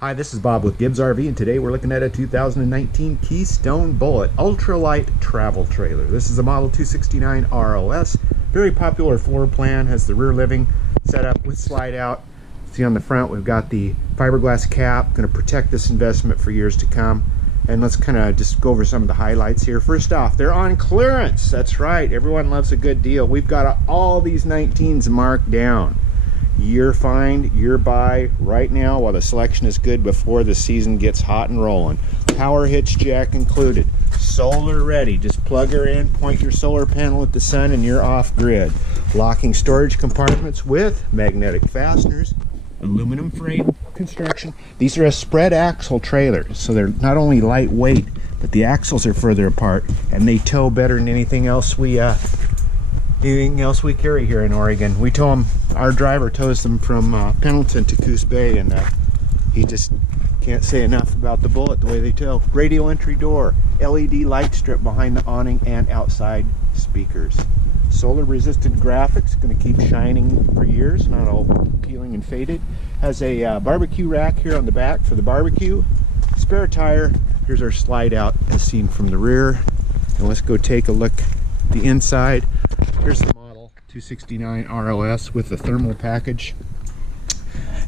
Hi, this is Bob with Gibbs RV, and today we're looking at a 2019 Keystone Bullet ultralight travel trailer. This is a model 269 ROS. Very popular floor plan, has the rear living set up with slide out. See on the front we've got the fiberglass cap, going to protect this investment for years to come. And let's kind of just go over some of the highlights here. First off, they're on clearance. That's right, everyone loves a good deal. We've got all these 19s marked down. Year find, year buy right now while the selection is good before the season gets hot and rolling. Power hitch jack included. Solar ready. Just plug her in, point your solar panel at the sun, and you're off grid. Locking storage compartments with magnetic fasteners. Aluminum frame construction. These are a spread axle trailer, so they're not only lightweight, but the axles are further apart, and they tow better than anything else we carry here in Oregon. We tow them. Our driver tows them from Pendleton to Coos Bay, and he just can't say enough about the Bullet, the way they tow. Radio entry door, LED light strip behind the awning, and outside speakers. Solar resistant graphics, going to keep shining for years, not all peeling and faded. Has a barbecue rack here on the back for the barbecue. Spare tire. Here's our slide out as seen from the rear. And let's go take a look at the inside. Here's the model 269 ROS with the thermal package.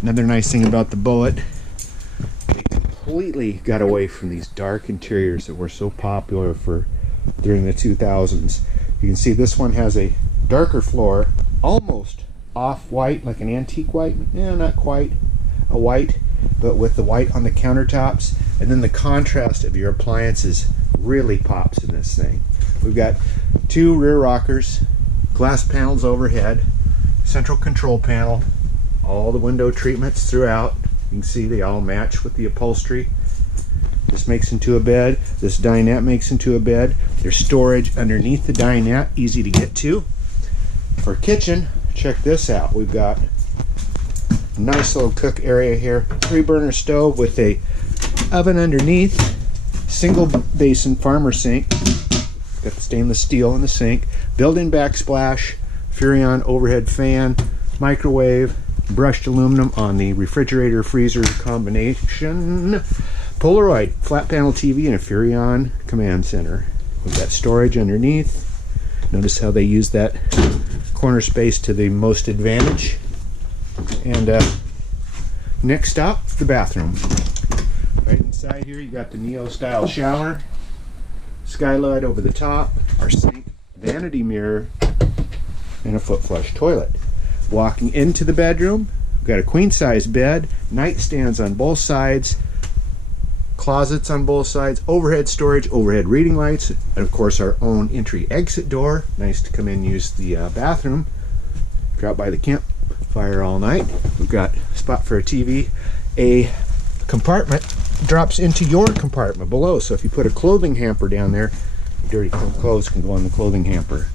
Another nice thing about the Bullet, they completely got away from these dark interiors that were so popular for during the 2000s. You can see this one has a darker floor, almost off-white, like an antique white. Yeah, not quite a white, but with the white on the countertops. And then the contrast of your appliances really pops in this thing. We've got two rear rockers, glass panels overhead, central control panel, all the window treatments throughout. You can see they all match with the upholstery. This makes into a bed. This dinette makes into a bed. There's storage underneath the dinette, easy to get to. For kitchen, check this out. We've got a nice little cook area here. 3-burner stove with a oven underneath. Single basin farmer sink. Got the stainless steel in the sink. Built-in backsplash. Furrion overhead fan. Microwave. Brushed aluminum on the refrigerator freezer combination. Polaroid flat panel TV and a Furrion command center. We've got storage underneath. Notice how they use that corner space to the most advantage. And next up, the bathroom. Right inside here you got the Neo style shower, skylight over the top, our sink, vanity mirror, and a foot flush toilet. Walking into the bedroom, we've got a queen size bed, nightstands on both sides, closets on both sides, overhead storage, overhead reading lights, and of course our own entry exit door. Nice to come in and use the bathroom. If you're out by the campfire all night, we've got a spot for a TV. A compartment drops into your compartment below, so if you put a clothing hamper down there, dirty clothes can go on the clothing hamper.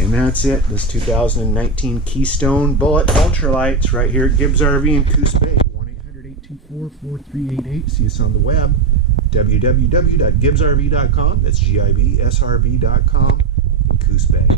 And that's it. This 2019 Keystone Bullet Ultralights right here at Gibbs RV in Coos Bay. 1-800-824-4388. See us on the web, www.gibbsrv.com. That's GIBSRV.com in Coos Bay.